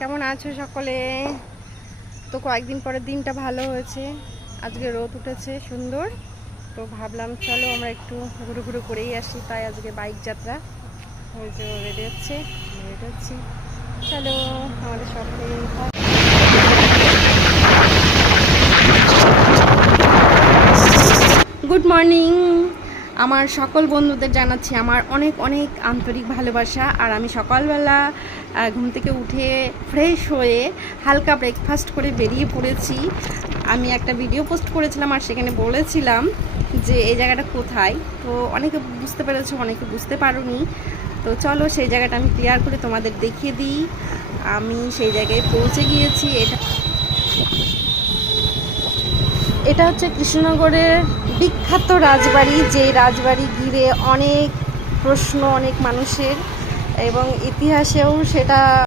কেমন আছো সকলে? তো কয়েকদিন পরে দিনটা ভালো হয়েছে, আজকে রোদ উঠেছে সুন্দর। তো ভাবলাম চলো আমরা একটু ঘুরে ঘুরে করেই আসি, তাই আজকে বাইক যাত্রা। ওই যে রেডি হচ্ছে, রেডি হচ্ছি, চলো আমাদের সাথে। গুড মর্নিং আমার সকল বন্ধুদের, জানাচ্ছি আমার অনেক অনেক আন্তরিক ভালোবাসা। আর আমি সকালবেলা ঘুম থেকে উঠে ফ্রেশ হয়ে হালকা ব্রেকফাস্ট করে বেরিয়ে পড়েছি। আমি একটা ভিডিও পোস্ট করেছিলাম আর সেখানে বলেছিলাম যে এই জায়গাটা কোথায়। তো অনেকে বুঝতে পেরেছো, অনেকে বুঝতে পারোনি। তো চলো সেই জায়গাটা আমি ক্লিয়ার করে তোমাদের দেখিয়ে দিই। আমি সেই জায়গায় পৌঁছে গিয়েছি। এটা হচ্ছে কৃষ্ণনগরের বিখ্যাত রাজবাড়ি, যে রাজবাড়ি ঘিরে অনেক প্রশ্ন অনেক মানুষের, এবং ইতিহাসেও সেটা